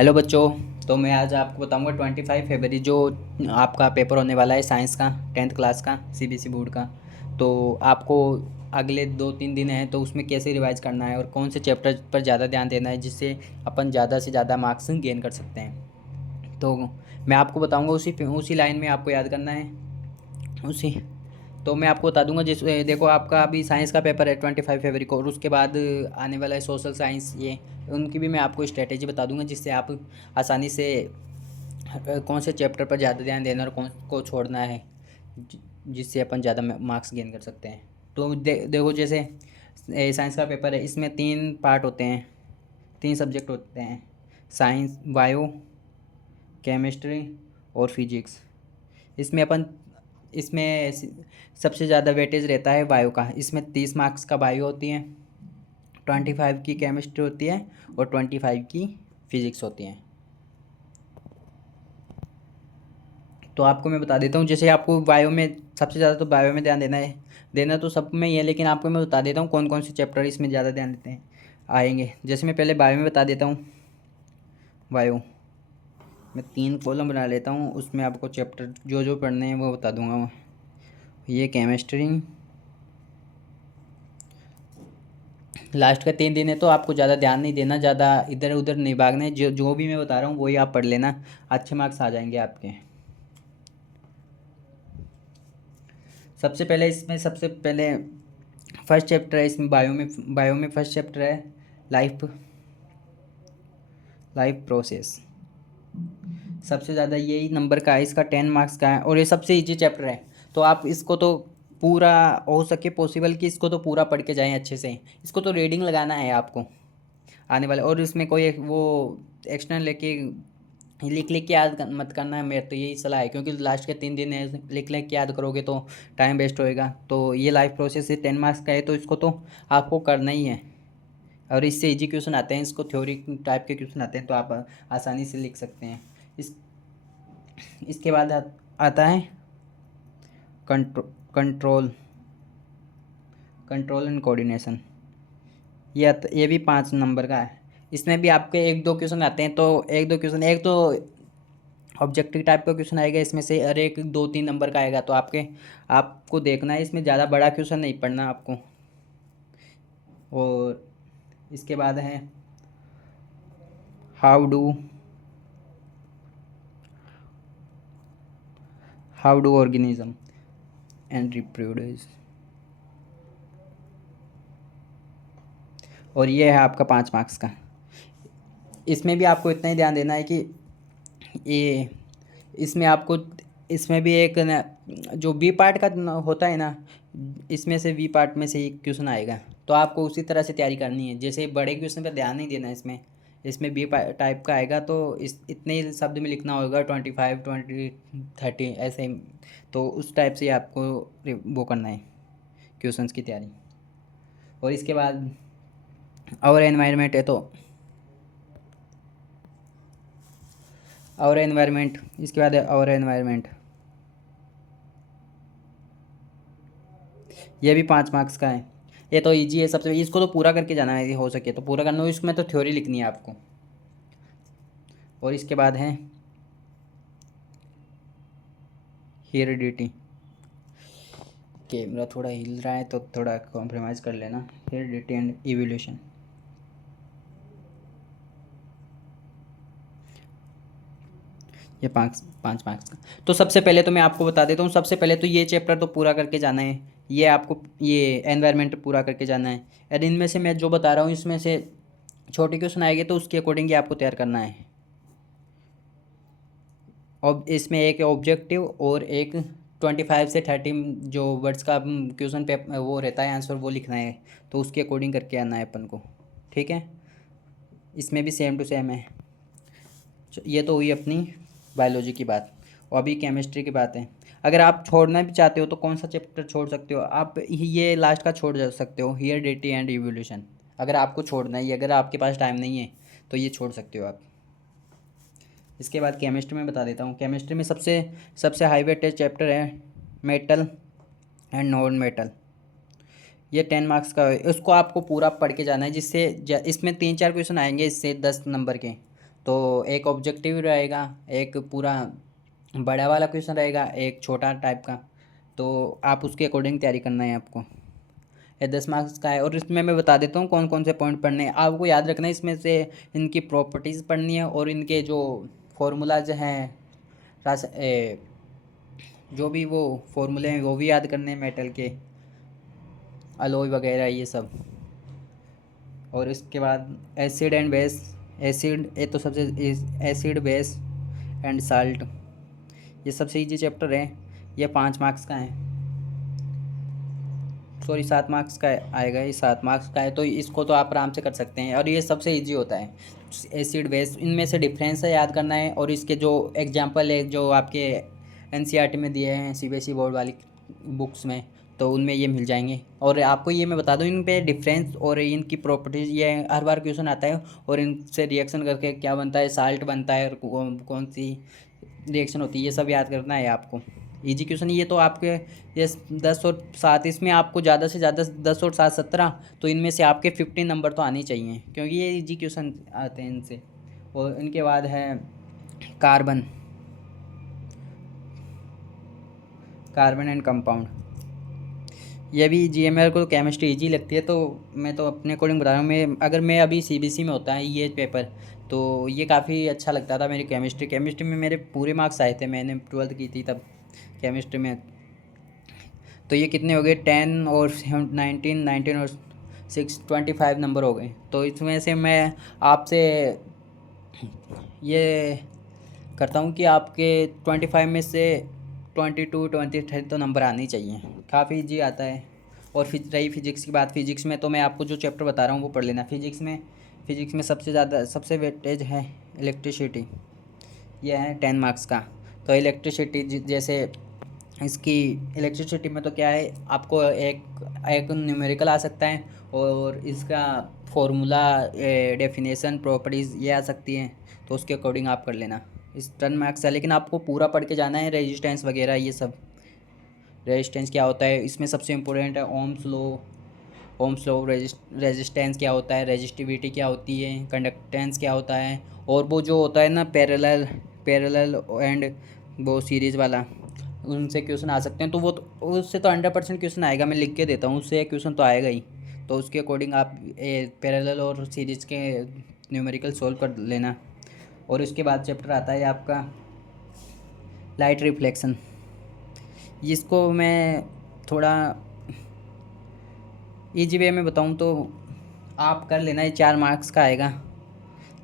Hello बच्चों। तो मैं आज आपको बताऊंगा 25 फरवरी जो आपका पेपर होने वाला है साइंस का 10th क्लास का सीबीएसई बोर्ड का। तो आपको अगले 2-3 दिन हैं तो उसमें कैसे रिवाइज करना है और कौन से चैप्टर पर ज़्यादा ध्यान देना है जिससे अपन ज़्यादा से ज़्यादा मार्क्स गेन कर सकते हैं। तो मैं आपको बताऊँगा उसी लाइन में आपको याद करना है उसी। तो मैं आपको बता दूंगा जिस देखो आपका अभी साइंस का पेपर है 25 फरवरी को और उसके बाद आने वाला है सोशल साइंस। ये उनकी भी मैं आपको स्ट्रेटेजी बता दूंगा जिससे आप आसानी से कौन से चैप्टर पर ज़्यादा ध्यान देना और कौन को छोड़ना है जिससे अपन ज़्यादा मार्क्स गेन कर सकते हैं। तो देखो जैसे साइंस का पेपर है, इसमें 3 पार्ट होते हैं, 3 सब्जेक्ट होते हैं, साइंस, बायो, केमिस्ट्री और फिजिक्स। इसमें अपन इसमें सबसे ज़्यादा वेटेज रहता है बायो का। इसमें 30 मार्क्स का बायो होती है, 25 की केमिस्ट्री होती है और 25 की फिजिक्स होती हैं। तो आपको मैं बता देता हूँ, जैसे आपको बायो में सबसे ज़्यादा तो बायो में ध्यान देना तो सब में ही है, लेकिन आपको मैं बता देता हूँ कौन कौन से चैप्टर इसमें ज़्यादा ध्यान देते हैं आएंगे। जैसे मैं पहले बायो में बता देता हूँ। बायो मैं 3 कॉलम बना लेता हूँ, उसमें आपको चैप्टर जो जो पढ़ने हैं वो बता दूँगा। ये केमिस्ट्री लास्ट का 3 दिन है तो आपको ज़्यादा ध्यान नहीं देना, ज़्यादा इधर उधर नहीं भागना है। जो जो भी मैं बता रहा हूँ वही आप पढ़ लेना, अच्छे मार्क्स आ जाएंगे आपके। सबसे पहले फर्स्ट चैप्टर है इसमें बायो में फर्स्ट चैप्टर है लाइफ लाइफ प्रोसेस। सबसे ज़्यादा यही नंबर का है, इसका 10 मार्क्स का है और ये सबसे इजी चैप्टर है। तो आप इसको तो पूरा हो सके पॉसिबल कि इसको तो पूरा पढ़ के जाएं अच्छे से। इसको तो रीडिंग लगाना है आपको आने वाले, और इसमें कोई वो एक्सटर्नल लेके लिख लिख के याद मत करना है। मेरे तो यही सलाह है, क्योंकि लास्ट के 3 दिन है, लिख लिख के याद करोगे तो टाइम वेस्ट होएगा। तो ये लाइफ प्रोसेस से 10 मार्क्स का है तो इसको तो आपको करना ही है। और इससे इजी क्वेश्चन आते हैं, इसको थ्योरी टाइप के क्वेश्चन आते हैं तो आप आसानी से लिख सकते हैं। इस इसके बाद आता है कंट्रोल कंट्रोल एंड कोऑर्डिनेशन। ये भी 5 नंबर का है। इसमें भी आपके 1-2 क्वेश्चन आते हैं, तो 1-2 क्वेश्चन, एक तो ऑब्जेक्टिव टाइप का क्वेश्चन आएगा इसमें से, और एक 2-3 नंबर का आएगा। तो आपको देखना है, इसमें ज़्यादा बड़ा क्वेश्चन नहीं पढ़ना आपको। और इसके बाद है how do organism and reproduce, और ये है आपका 5 मार्क्स का। इसमें भी आपको इतना ही ध्यान देना है कि ये इसमें आपको इसमें भी एक ना, जो बी पार्ट का होता है ना, इसमें से बी पार्ट में से एक क्वेश्चन आएगा। तो आपको उसी तरह से तैयारी करनी है, जैसे बड़े क्वेश्चन पर ध्यान नहीं देना है। इसमें बी टाइप का आएगा तो इस इतने ही शब्द में लिखना होगा, 25, 20, 30 ऐसे ही। तो उस टाइप से आपको वो करना है क्वेश्चंस की तैयारी। और इसके बाद और एनवायरनमेंट है, तो और एनवायरनमेंट, इसके बाद है और एनवायरनमेंट। ये भी 5 मार्क्स का है। ये तो इजी है सबसे, इसको तो पूरा करके जाना है, हो सके तो पूरा करना हो। इसमें तो थ्योरी लिखनी है आपको। और इसके बाद है हेरिडिटी। कैमरा थोड़ा हिल रहा है तो थोड़ा कॉम्प्रोमाइज़ कर लेना। Heredity and evolution. ये 5 5 मार्क्स का। तो सबसे पहले तो मैं आपको बता देता हूँ, सबसे पहले तो ये चैप्टर तो पूरा करके जाना है। ये आपको ये एनवायरनमेंट पूरा करके जाना है। और इनमें से मैं जो बता रहा हूँ इसमें से छोटे क्वेश्चन आएंगे तो उसके अकॉर्डिंग ही आपको तैयार करना है। और इसमें एक ऑब्जेक्टिव और एक 25 से 30 जो वर्ड्स का क्वेश्चन पे वो रहता है आंसर, वो लिखना है। तो उसके अकॉर्डिंग करके आना है अपन को, ठीक है। इसमें भी सेम टू सेम है। ये तो हुई अपनी बायोलॉजी की बात, और अभी केमिस्ट्री की बात है। अगर आप छोड़ना भी चाहते हो तो कौन सा चैप्टर छोड़ सकते हो आप, ये लास्ट का छोड़ जा सकते हो, हेरिडिटी एंड इवोल्यूशन। अगर आपको छोड़ना है, अगर आपके पास टाइम नहीं है तो ये छोड़ सकते हो आप। इसके बाद केमिस्ट्री में बता देता हूँ। केमिस्ट्री में सबसे सबसे हाई वेटेज चैप्टर है मेटल एंड नॉन मेटल। ये 10 मार्क्स का है, इसको आपको पूरा पढ़ के जाना है, जिससे इसमें 3-4 क्वेश्चन आएंगे इससे 10 नंबर के। तो एक ऑब्जेक्टिव रहेगा, एक पूरा बड़ा वाला क्वेश्चन रहेगा, एक छोटा टाइप का। तो आप उसके अकॉर्डिंग तैयारी करना है आपको। ये 10 मार्क्स का है। और इसमें मैं बता देता हूँ कौन कौन से पॉइंट पढ़ने हैं आपको। याद रखना है इसमें से इनकी प्रॉपर्टीज़ पढ़नी है और इनके जो फॉर्मूलाज हैं, जो भी वो फॉर्मूले हैं वो भी याद करने हैं, मेटल के अलॉय वगैरह ये सब। और इसके बाद एसिड एंड बेस। एसिड ये तो सबसे एसिड बेस एंड साल्ट, ये सबसे इजी चैप्टर है। ये 5 मार्क्स का है, सॉरी 7 मार्क्स का आएगा, ये 7 मार्क्स का है। तो इसको तो आप आराम से कर सकते हैं और ये सबसे इजी होता है। एसिड बेस, इनमें से डिफरेंस है याद करना है। और इसके जो एग्जांपल है जो आपके एनसीईआरटी में दिए हैं, सीबीएसई बोर्ड वाली बुक्स में, तो उनमें ये मिल जाएंगे। और आपको ये मैं बता दूं इन पे डिफरेंस और इनकी प्रॉपर्टीज़, ये हर बार क्वेश्चन आता है और इनसे रिएक्शन करके क्या बनता है, साल्ट बनता है और कौन सी रिएक्शन होती है, ये सब याद करना है आपको। इजी क्वेश्चन ये तो आपके ये 10 और 7, इसमें आपको ज़्यादा से ज़्यादा 10 और 7 17, तो इनमें से आपके 15 नंबर तो आने ही चाहिए क्योंकि ये इजी क्वेश्चन आते हैं इनसे। और इनके बाद है कार्बन, कार्बन एंड कंपाउंड, ये भी इजी है। मेरे को केमिस्ट्री इजी लगती है तो मैं तो अपने अकॉर्डिंग बता रहा हूँ। मैं अगर मैं अभी सीबीएसई में होता है ये पेपर, तो ये काफ़ी अच्छा लगता था मेरी केमिस्ट्री में मेरे पूरे मार्क्स आए थे। मैंने 12th की थी तब केमिस्ट्री में। तो ये कितने हो गए, 10 और 19 और 6 25 नंबर हो गए। तो इसमें से मैं आपसे ये करता हूँ कि आपके 25 में से 22 23 तो नंबर आने ही चाहिए, काफ़ी इजी आता है। और रही फिजिक्स की बात, फिजिक्स में तो मैं आपको जो चैप्टर बता रहा हूँ वो पढ़ लेना। फिजिक्स में सबसे वेटेज है इलेक्ट्रिसिटी, ये है 10 मार्क्स का। तो इलेक्ट्रिसिटी जैसे इसकी इलेक्ट्रिसिटी में तो क्या है, आपको एक एक न्यूमेरिकल आ सकता है और इसका फॉर्मूला, डेफिनेशन, प्रॉपर्टीज़ ये आ सकती हैं। तो उसके अकॉर्डिंग आप कर लेना। इस 10 मार्क्स है, लेकिन आपको पूरा पढ़ के जाना है, रेजिस्टेंस वगैरह ये सब। रेजिस्टेंस क्या होता है इसमें सबसे इम्पोर्टेंट है, ओम्स लो। रेजिस्टेंस क्या होता है, रेजिस्टिविटी क्या होती है, कंडक्टेंस क्या होता है। और वो जो होता है ना पैरेलल एंड वो सीरीज़ वाला, उनसे क्वेश्चन आ सकते हैं। तो वो तो उससे तो 100% क्वेश्चन आएगा, मैं लिख के देता हूँ, उससे क्वेश्चन तो आएगा ही। तो उसके अकॉर्डिंग आप पैरेलल और सीरीज़ के न्यूमेरिकल सोल्व कर लेना। और उसके बाद चैप्टर आता है आपका लाइट रिफ्लेक्शन। इसको मैं थोड़ा ईजी वे में बताऊँ तो आप कर लेना, ये 4 मार्क्स का आएगा।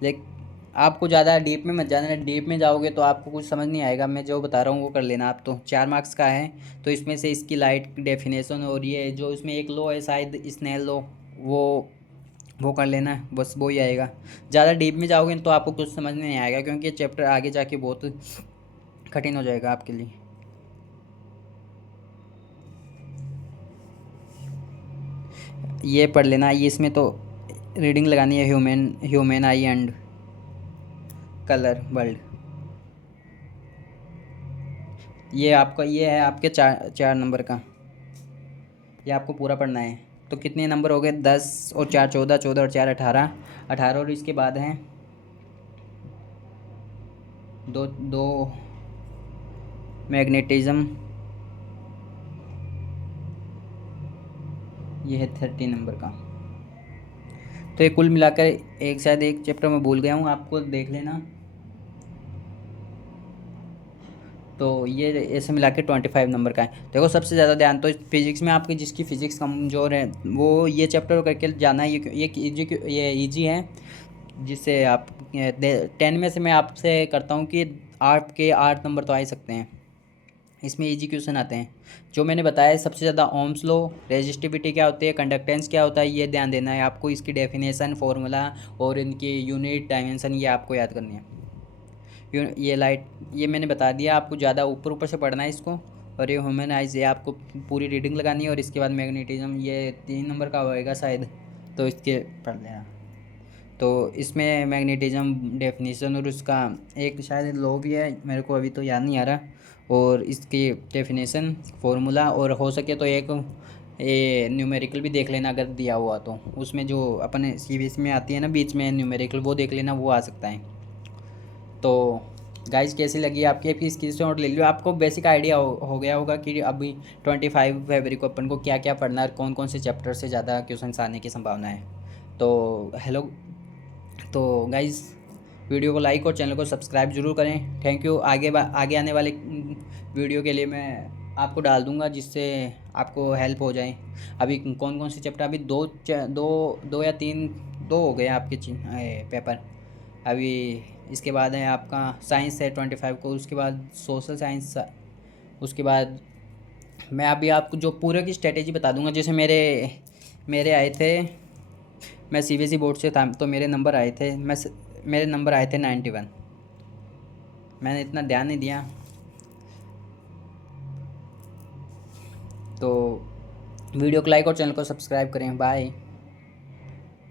लेकिन आपको ज़्यादा डीप में मत जाना, डीप में जाओगे तो आपको कुछ समझ नहीं आएगा। मैं जो बता रहा हूँ वो कर लेना आप। तो 4 मार्क्स का है, तो इसमें से इसकी लाइट डेफिनेशन और ये जो इसमें एक लॉ है शायद स्नेल लॉ, वो कर लेना, बस वो ही आएगा। ज़्यादा डीप में जाओगे तो आपको कुछ समझ में नहीं आएगा क्योंकि ये चैप्टर आगे जाके बहुत कठिन हो जाएगा आपके लिए। ये पढ़ लेना, ये इसमें तो रीडिंग लगानी है, human I and colour world. ये आपका ये है आपके 4 नंबर का, ये आपको पूरा पढ़ना है। तो कितने नंबर हो गए, 10 और 4 14, 14 और 4 18, 18। और इसके बाद हैं दो दो मैग्नेटिज्म, ये है 30 नंबर का। तो ये कुल मिलाकर शायद एक चैप्टर मैं भूल गया हूँ, आपको देख लेना। तो ये ऐसे मिला के 25 नंबर का है। देखो सबसे ज़्यादा ध्यान तो फिजिक्स में आपकी, जिसकी फ़िज़िक्स कमज़ोर है वो ये चैप्टर करके जाना है। ये ईजी है, जिससे आप 10 में से मैं आपसे करता हूँ कि आपके 8 नंबर तो आ ही सकते हैं। इसमें इजी क्वेश्चन आते हैं जो मैंने बताया है। सबसे ज़्यादा ओम्स लो, रेजिस्टिविटी क्या होती है, कंडक्टेंस क्या होता है, ये ध्यान देना है आपको। इसकी डेफिनेशन, फार्मूला और इनकी यूनिट, डायमेंशन ये आपको याद करनी है। ये लाइट ये मैंने बता दिया, आपको ज़्यादा ऊपर से पढ़ना है इसको। और ये ह्यूमन आइज, ये आपको पूरी रीडिंग लगानी है। और इसके बाद मैग्नेटिज्म, ये 3 नंबर का होएगा शायद, तो इसके पढ़ लेना। तो इसमें मैग्नेटिज्म डेफिनेशन और उसका एक शायद लॉ भी है, मेरे को अभी तो याद नहीं आ रहा। और इसकी डेफिनेशन, फार्मूला, और हो सके तो एक ये न्यूमेरिकल भी देख लेना अगर दिया हुआ तो। उसमें जो अपने सीबीएसई में आती है ना बीच में न्यूमेरिकल, वो देख लेना, वो आ सकता है। तो गाइज कैसी लगी आपकी इसकी स्क्रीनशॉट ले लियो। आपको बेसिक आइडिया हो गया होगा कि अभी 25 फरवरी को अपन को क्या क्या पढ़ना है, कौन कौन से चैप्टर से ज़्यादा क्वेश्चन आने की संभावना है। तो हेलो, तो गाइज वीडियो को लाइक और चैनल को सब्सक्राइब जरूर करें। Thank you. आगे आने वाले वीडियो के लिए मैं आपको डाल दूंगा जिससे आपको हेल्प हो जाए। अभी कौन कौन से चैप्टर, अभी दो या तीन, दो हो गए आपके पेपर। अभी इसके बाद है आपका साइंस है 25 को, उसके बाद सोशल साइंस, उसके बाद मैं अभी आपको जो पूरे की स्ट्रेटेजी बता दूंगा। जैसे मेरे मेरे आए थे, मैं सीबीएसई बोर्ड से था तो मेरे नंबर आए थे, मेरे नंबर आए थे 91। मैंने इतना ध्यान नहीं दिया। तो वीडियो को लाइक और चैनल को सब्सक्राइब करें। बाय।